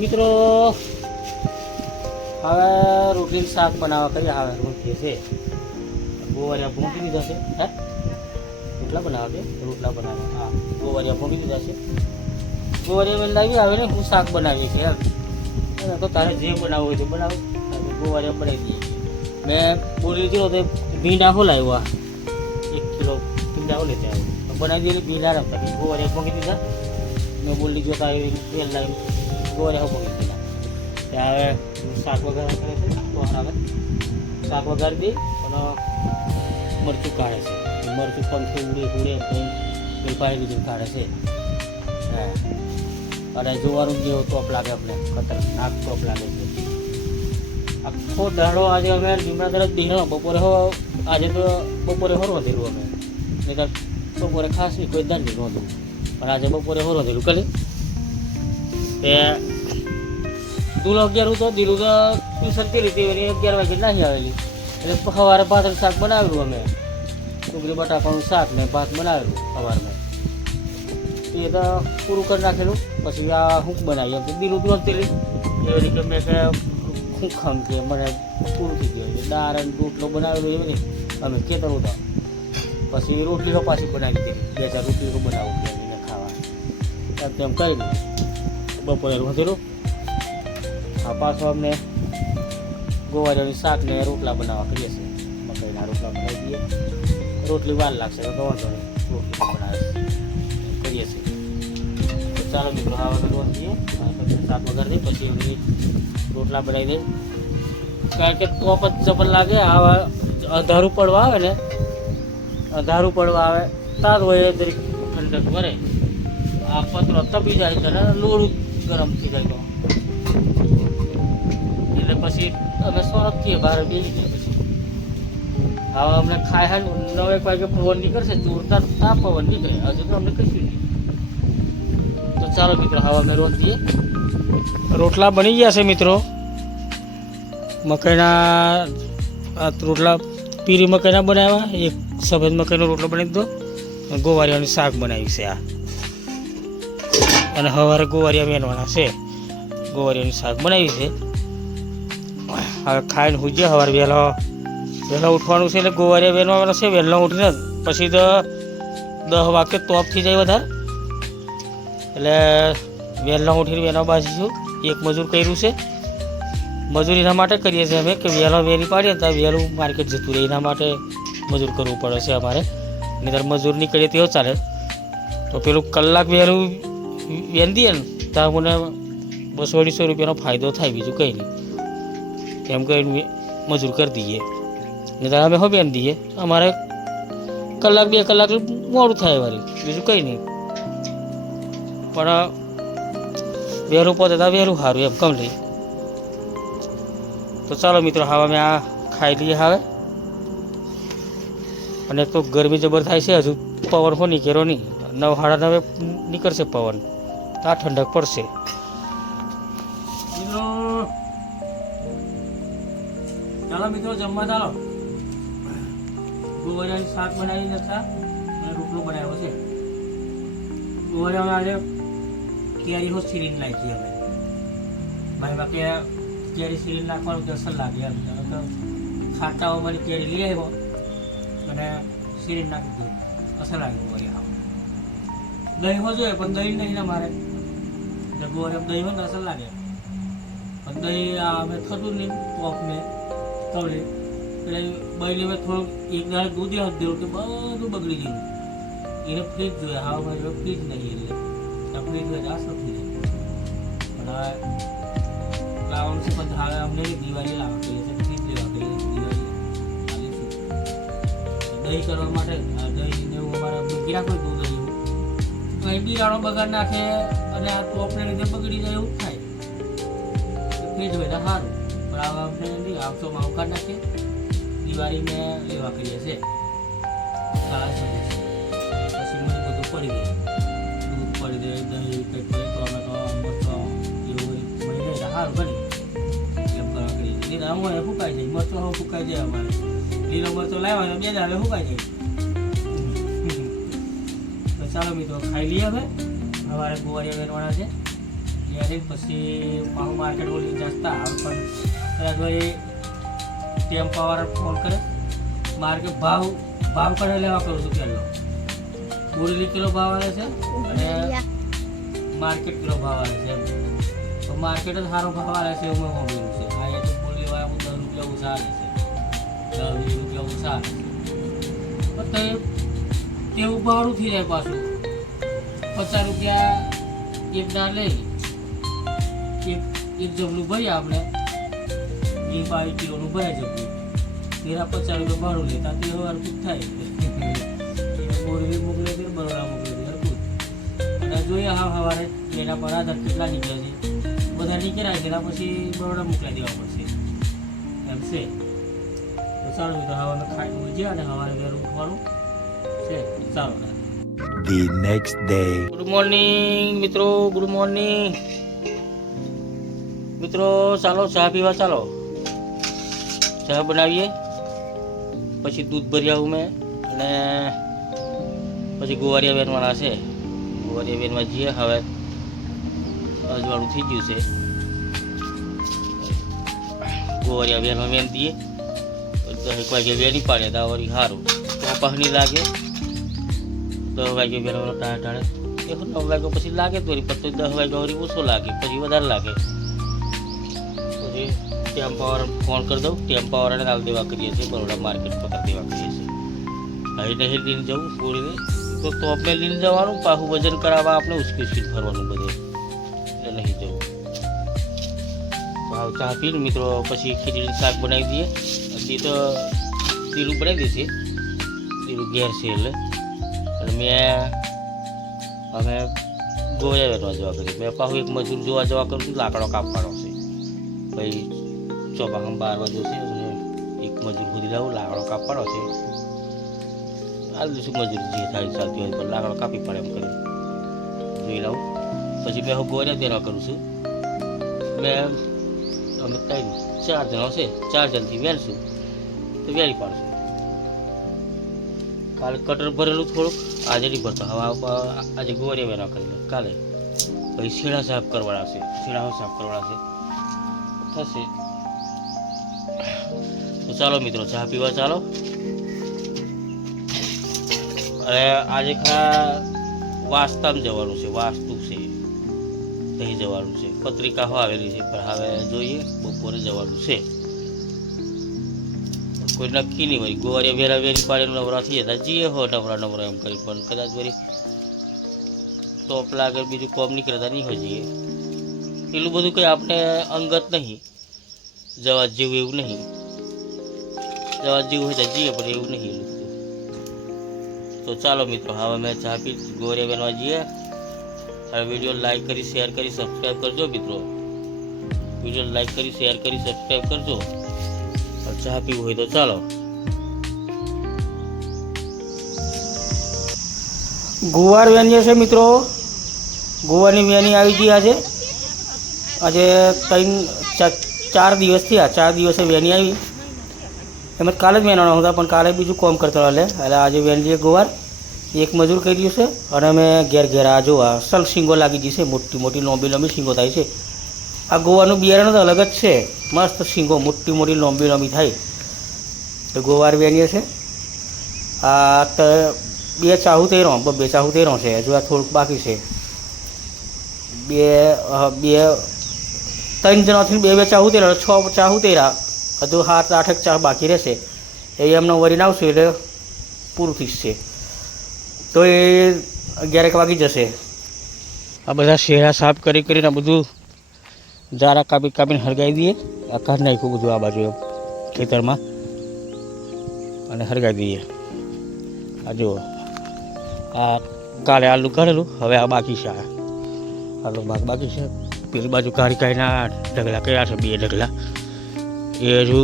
મિત્રો હવે રોટલી શાક બનાવવા કરીએ. હવે રોટલી છે ગોવારિયા ભૂંકી દીધા છે. હે રોટલા બનાવવા કે રોટલા બનાવવા? હા, ગોવારિયા ભૂંકી દીધા છે. ગોવારિયા મેં લાવી આવે ને હું શાક બનાવીએ છીએ એમ. તો તારે જે બનાવવું હોય તે બનાવ. ગોવારિયા બનાવી દઈએ. મેં બોલી દીધો તો ભીંડા હો લાવ્યા 1 કિલો ભીંડા હો લેતે આવ્યો બનાવી દીધી. ભીંડા રમતા ગોવારિયા ભૂંકી દીધા. મેં બોલી દીધો તારે તેલ લાવી ગોવારિયા ભૂંકી દીધા. હવે શાક વઘાર કરે છે. તો હવે શાક વઘાર દે પણ મરચું કાઢે છે. મરચું પંખી ઉડે પાણી દીધું કાઢે છે. હા, અને જોવાનું જેવો ટોપ લાગે આપણે, ખતરનાક ટોપ લાગે છે. આખો દાડો આજે અમે લીમડા તરફ દીનો બપોરે હો. આજે તો બપોરે હોર વધેલું અમે, નહીં તો બપોરે ખાસ નહીં કોઈ દાંડી નહોતું, પણ આજે બપોરે હોર વધેલું કરે. તે દૂલ 11 તો દીલું તો ટ્યુશન કરી હતી 11 વાગે નાહી આવેલી. એટલે સવારે ભાત શાક બનાવેલું અમે, ડુંગળી બટાકાનું શાક ને ભાત બનાવેલું સવારમાં. એ તો પૂરું કરી નાખેલું. પછી આ હું બનાવી એમ દીલું દૂધ તેલી એવી રીતે મેં કે હું ખમ કે મને પૂરું થઈ ગયું. દાળ અને રોટલો બનાવેલો એવી નહીં અમે ખેતર હતા. પછી રોટલીઓ પાછી બનાવી દીધી. 2-4 રોટલીઓ બનાવું એને ખાવા તેમ કરીને બપોરે વધેલું. આ પાછો અમને ગોવારિયાની શાક ને રોટલા બનાવવા કરીએ છીએ. મકાઈના રોટલા બનાવી દઈએ. રોટલી વાર લાગશે તો વાંધો નહીં, રોટલી બનાવે કરીએ છીએ. તો ચાલો મિત્રો ખાવાનું રોજ દઈએ. શાક વગર દઈએ પછી એમની રોટલા બનાવી દઈએ. કારણ કે ટોપ જ જબર લાગે. આવા અંધારું પડવા આવે ને, અંધારું પડવા આવે તાર હોય જરીક ઠંડક વરે. આ પતરો તપી જાય છે ને લોડું ગરમ થઈ જાય તો એટલે પછી અમે સોરભથી બહાર બેસી જઈએ. પછી હવે અમને ખાય હા 9 વાગે પવન નીકળશે, જોરદાર તાપ પવન નીકળે. હજુ તો અમને કશું નહીં. તો ચાલો મિત્રો હવે અમે રોજ દઈએ. રોટલા બની ગયા છે મિત્રો. મકાઈના રોટલા પીરી મકાઈના બનાવ્યા, એક સફેદ મકાઈનો રોટલો બનાવી દીધો, ગોવારિયાનું શાક બનાવ્યું છે આ. અને સવારે ગોવારિયા વેનવાના છે. ગોવારિયાનું શાક બનાવ્યું છે. હવે ખાઈને હુજ્યા. સવારે વહેલા ઉઠવાનું છે એટલે ગોવારિયા વેનવાના છે. વહેલા ઉઠીને પછી તો 10 વાગે ટોપ થઈ જાય વધારે. એટલે વહેલા ઉઠીને વેનવા બાજીશું. એક મજૂર કર્યું છે. મજૂર એના માટે કરીએ છીએ અમે કે વહેલા વેરી પાડીએ તો વહેલું માર્કેટ જતું રહે. એના માટે મજૂર કરવું પડે છે અમારે. નહીં મજૂર નહીં કરીએ તેવો ચાલે. તો પેલું કલાક વહેલું વેન દઈએ ને તો મને 200-250 રૂપિયાનો ફાયદો થાય, બીજું કંઈ નહીં. એમ કરીને મજૂર કરી દઈએ. નહીં તો અમે હો બેન દઈએ. અમારે કલાક 2 કલાક મોડું થાય વારી, બીજું કંઈ નહીં. પણ વહેલું પહોંચે તો વહેલું સારું એમ કમ્પ્લીટ. તો ચાલો મિત્રો હવે અમે આ ખાઈ લઈએ હવે. અને એક તો ગરમી જબર થાય છે. હજુ પવન હો નીકળ્યો નહીં. 9-9:30 નીકળશે પવન તો આ ઠંડક પડશે. ચાલો મિત્રો જમવા ચાલો. ગોવારિયાનું શાક બનાવી નાખતા અને રોટલો બનાવ્યો છે. ગોવારિયા આજે કેરી હો સીરીને નાખી અમે. મારી બાકી કેરી સીરીને નાખવાનું તો અસર લાગે એમ. તો ખાટાઓ મારી કેરી લઈ આવ્યો અને સીરીને નાખી દીધું, અસર લાગે ગોવારિયા. દહીંમાં જોઈએ પણ દહીં નહીં ને મારે. ગોવારિયા દહીં હોય તો અસર લાગે. પણ દહીં અમે થતું નહીં કોપ મેં તવડે એટલે બહેલી મેં થોડુંક 1 દાડે દૂધ હાથ દેવું કે બધું બગડી ગયું. એને ફ્રીજ જોઈએ. હા મારી ફ્રીજ નહીં એટલે ફ્રીજ હોય આ સબ થઈ જાય. પણ હવે લાવવાનું છે પણ હવે અમને દિવાળી લાવવા કહીએ છીએ, ફ્રીજ લેવા કહીએ દિવાળી આવીશું. દહીં કરવા માટે દહીં એવું અમારે ગિરાક હોય દૂધ એવું અહીં બિરાણો બગાડ નાખે અને આ ટોપને લીધે બગડી જાય એવું થાય. ફ્રીજ હોય તો સારું. પણ આવા અમને નહીં આવતો માવું કાઢ નાખીએ. દિવાળી મેં લેવા કહીએ છીએ પછી મને બધું પડી જાય. દૂધ પડી જાય, દહીં કંઈક ટોમેટો મરચો એવું મળી જાય સારું બની એમ કરવા કરીએ છીએ. નહીં અમે ફૂંકાઈ જાય. મરચો હવે ફૂંકાઈ જાય. અમારે લીલો મરચો લાવવાનો 2 દાડે ફૂંકાઈ જાય. તો ચાલો મિત્રો ખાઈ લઈએ. હવે સવારે ગોવારિયા વેરવાના છે. વેરી પછી પાછું માર્કેટ બોલી જતા આવે પણ કદાચ વળી ટેમ્પાવાળા ફોન કરે માર્કેટ ભાવ કરે લેવા કરું છું પહેલો બોરેલી કિલો ભાવ આવે છે અને માર્કેટ કિલો ભાવ આવે છે તો માર્કેટ જ સારો ભાવ આવે છે એવું મેં સાંભળ્યું છે આ તો બોલીવાળા 10 રૂપિયા ઓછા આવે છે 10-20 રૂપિયા ઓછા આવે છે તેવું ભાડું થઈ જાય પાછું 50 રૂપિયા એક ના લઈ એક જમલું ભરીએ આપણે 22 કિલોનું ભરાય જમલું તેરા 50 રૂપિયા ભાડું લેતા તે હરકું થાય બોરવી મોકલે છે બરોડા મોકલે છે હરકું અને જોઈએ સવારે એના પર આધાર કેટલા નીકળે છે બધા નીકળ્યા છે એના પછી બરોડા મોકલાઈ દેવા પડશે એમ છે તો ચાલો મિત્રો હવાને ખાઈને ઉજ્યા અને સવારે વહેલું ઉઠવાનું છે ચાલો. The next day. Good morning મિત્રો, ગુડ મોર્નિંગ મિત્રો. ચાલો ચા પીવા ચાલો. ચા બનાવીએ પછી દૂધ ભરી આવું મેં અને પછી ગોવારિયા વેનવાના છે. ગોવારિયા વેનવા જઈએ. હવે અજવાળું થઈ ગયું છે. ગોવારિયા વેનવા વેન દઈએ 10 વાગે વેની પાડે તો વળી સારું તો પહની લાગે 10 વાગે વેનવાનો ટાણે 9 વાગ્યા પછી લાગે તો વળી પછી 10 વાગ્યા વળી ઓછો લાગે પછી વધારે લાગે પછી ટેમ્પાવાળા ફોન કરી દઉં. ટેમ્પાવાળાને હાલ દેવા કરીએ છીએ બરોડા માર્કેટ પકડ દેવા કરીએ છીએ. અહીં નહીં લઈને જવું બોલીને તો આપણે લઈને જવાનું પાછું વજન કરાવવા આપણે ઉચકી ફરવાનું બધે એટલે નહીં જવું. ભાવ ચા પીને મિત્રો પછી ખીચડીનું શાક બનાવી દઈએ. હજી તો દીરું બનાવી દઈશે દીરું ઘેર છે એટલે અમે ગોળિયા વેચવા જવા કરીએ. મેં પાછું એક મજૂર જોવા જવા કરું છું. લાકડો કાપવાનો છે ભાઈ ચોપામાં 12 વાગે છે અને એક મજૂર સુધી લાવું લાકડો કાપવાનો છે. આ દિવસું મજૂર જે થાય ચાલતી હોય પણ લાકડો કાપી પડે એમ કરી જોઈ લઉં. પછી મેં હું ગોળિયા દેવા કરું છું. અમે 3-4 જણા છે 4 જણથી વેલશું તો વેરી પાડશું. કાલે કટર ભરેલું થોડુંક આજે નહીં ભરતો. હવે આજે ગોળિયા વેરા કરી લે કાલે. પછી શેડા સાફ કરવાના છે. શેડા સાફ કરવાના છે થશે. તો ચાલો મિત્રો ચા પીવા ચાલો. અને આજે વાસ્તામાં જવાનું છે. વાસ્તુ છે ત્યાં જવાનું છે. પત્રિકા આવેલી છે પણ હવે જોઈએ બપોરે જવાનું છે. કોઈ નક્કી નહીં હોય. ગોવારિયા વેરા વેરી પાડે નવરા થઈ જતા જઈએ હો નવરા એમ કરી પણ કદાચ વળી ટોપ લાગે બીજું કોમ નીકળતા નહીં હોય જઈએ. એટલું બધું કંઈ આપણે અંગત નહીં જવા જેવું એવું નહીં. જવા જેવું હોય તો જઈએ પણ એવું નહીં એટલું બધું. તો ચાલો મિત્રો હવે મેં ચા પી ગોવારિયા વેરવા જઈએ. અને વિડીયો લાઈક કરી શેર કરી સબસ્ક્રાઈબ કરજો મિત્રો. વિડીયો લાઈક કરી શેર કરી સબસ્ક્રાઈબ કરજો. ચા પીવું હોય તો ચાલો. ગુવાર વેનીએ છે મિત્રો. ગુવારની વેની આવી ગઈ આજે 4 દિવસ થયા. 4 દિવસે વેની આવી. એમ કાલે જ વેનવાના હતા પણ કાલે બીજું કોમ કરતા એટલે આજે વેનીએ ગુવાર એક મજૂર કરી દીધું છે. અને અમે ઘેર આ જો આ સલ શીંગો લાગી જશે. મોટી મોટી લાંબી શીંગો થાય છે. આ ગોવાનું બિયારણ તો અલગ જ છે. મસ્ત શીંગો મોટી મોટી લાંબી થાય તો ગોવાર વેનીએ છે. આ તો 2 ચાહુ તેરો છે. હજુ આ થોડુંક બાકી છે. 3 જણાથી 2 ચાહુ તેરા 6 ચાહુ તેરા હજુ 7-8 ચાહ બાકી રહેશે. એ એમને વરીને આવશું એટલે પૂરું થઈ જશે. તો એ 11 વાગી જશે. આ બધા શેરા સાફ કરીને બધું જારા કાપીને હરગાવી દઈએ. આ કાઢી નાખ્યું બધું આ બાજુ ખેતરમાં અને હરગાવી દઈએ. આ જુઓ આ કાલે આલુ કાઢેલું હવે આ બાકી છે. આલુ ભાગ બાકી છે. પેલી બાજુ કાઢીને ઢગલા કર્યા છે 2 ઢગલા. એ હજુ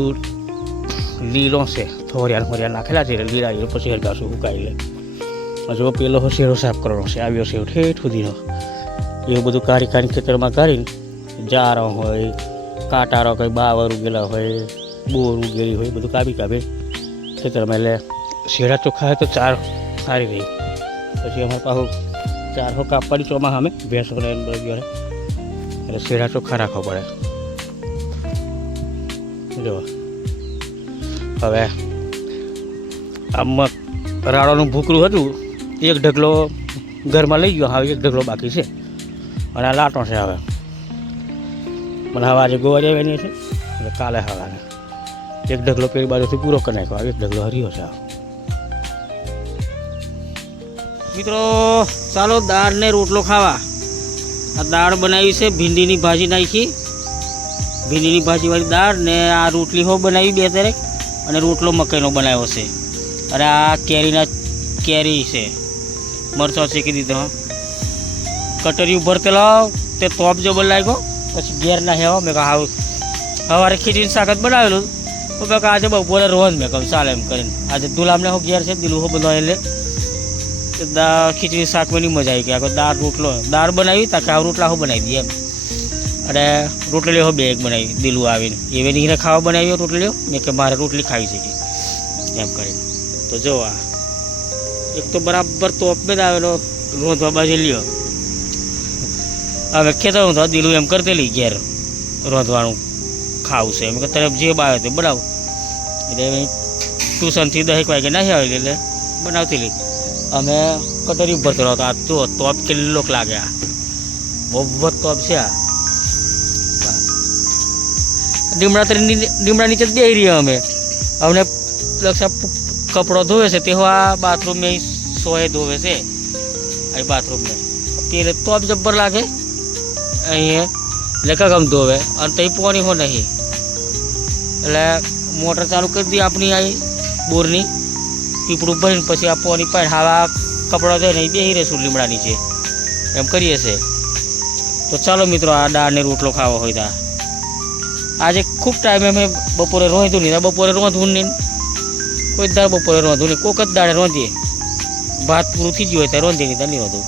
લીલો છે. થોરિયા નાખેલા છે લીલા એ પછી હરગાશું ઉકાઈ લે. હજુ પેલો શેરો સાફ કરવાનો છે. આવ્યો છે ઠેઠ સુધીનો. એવું બધું કાઢી ખેતરમાં કાઢીને જારો હોય કાંટારો કંઈ બાવર ઉગેલા હોય બોર ઉગેલી હોય બધું કાપી ખેતરમાં. એટલે શેડા ચોખ્ખા હોય તો ચાર સારી રહી. પછી અમારે પાછું 4 કાપવાની ચોમાં અમે ભેંસોને બરાબર એટલે શેડા ચોખ્ખા રાખવા પડે. જો હવે આમાં રાળોનું ભૂકરું હતું, એક ઢગલો ઘરમાં લઈ ગયો, હવે એક ઢગલો બાકી છે. અને આ લાટો છે. હવે મને હવે આજે ગોવારી આવવાની છે એટલે કાલે હવાને એક ઢગલો પેલી બાજુથી પૂરો કરી નાખ્યો, એક ઢગલો હર્યો છે. મિત્રો ચાલો દાળ ને રોટલો ખાવા. આ દાળ બનાવી છે, ભીંડીની ભાજી નાખી, ભીંડીની ભાજીવાળી દાળ ને આ રોટલી હો બનાવી 2 તરેક, અને રોટલો મકાઈનો બનાવ્યો છે. અને આ કેરી છે, મરચાં શેકી દીધો, કટરીયું ભરતે લાવ તે તોપ જબર લાગ્યો. પછી ઘેર ના હેવા મેં કહા સવારે ખીચડીનું શાક જ બનાવેલું, તો મેં કહા આજે બપોરે રોજ મેં કહું ચાલે એમ કરીને. આજે દુલામને હો ઘેર છે, દિલું હો બધો એટલે ખીચડી શાકમાં મજા આવી ગઈ. દાળ બનાવી તાકે આ રોટલા હો બનાવી દઈએ એમ. અને રોટલીઓ હો 2 એક બનાવી, દિલું આવીને એવે નીકળે ખાવા બનાવી રોટલીઓ. મેં કે મારે રોટલી ખાવી છે કે એમ કરીને. તો જો આ એક તો બરાબર તોપ મેં આવેલો રોંધવા બાજુ લ્યો. હવે ખેતર હું દિલું એમ કરતેલી ઘેર રોંધવાનું ખાવું છે એમ કે તરફ જે બાવે તે બનાવું. એટલે ટ્યુશનથી 10 વાગે નાહી આવેલી એટલે બનાવતી. અમે કટરી ભરતો હતો. આ તો તોપ કેટલો લાગે, આ બહુ તોપ છે. આ લીમડા નીચે જ બેસી રહ્યા અમે. અમને લક્ષા કપડો ધોવે છે તે આ બાથરૂમ મેં સોએ ધોવે છે. આ બાથરૂમમાં પેલે તોપ જબ્બર લાગે અહીંયા લેખા ગમ ધોવે. અને તઈ પાણી હો નહીં એટલે મોટર ચાલુ કરી દી આપણી આવી બોરની, પીપળું ભરીને પછી આ પાણી પાણી હાવા કપડા ધોઈને બેસી રહીશું લીમડા નીચે એમ કરીએ છે. તો ચાલો મિત્રો આ દાળને રોટલો ખાવો હોય તો આજે ખૂબ ટાઈમે અમે બપોરે રોંધું નહીં, બપોરે રોંધવું નહીં, કોઈ દાળ બપોરે રોંધવું નહીં, કોક જ દાળે રોંધીએ. ભાત પૂરું થઈ ગયું હોય ત્યારે રોંધી નહીં, નહીં રોંધવું.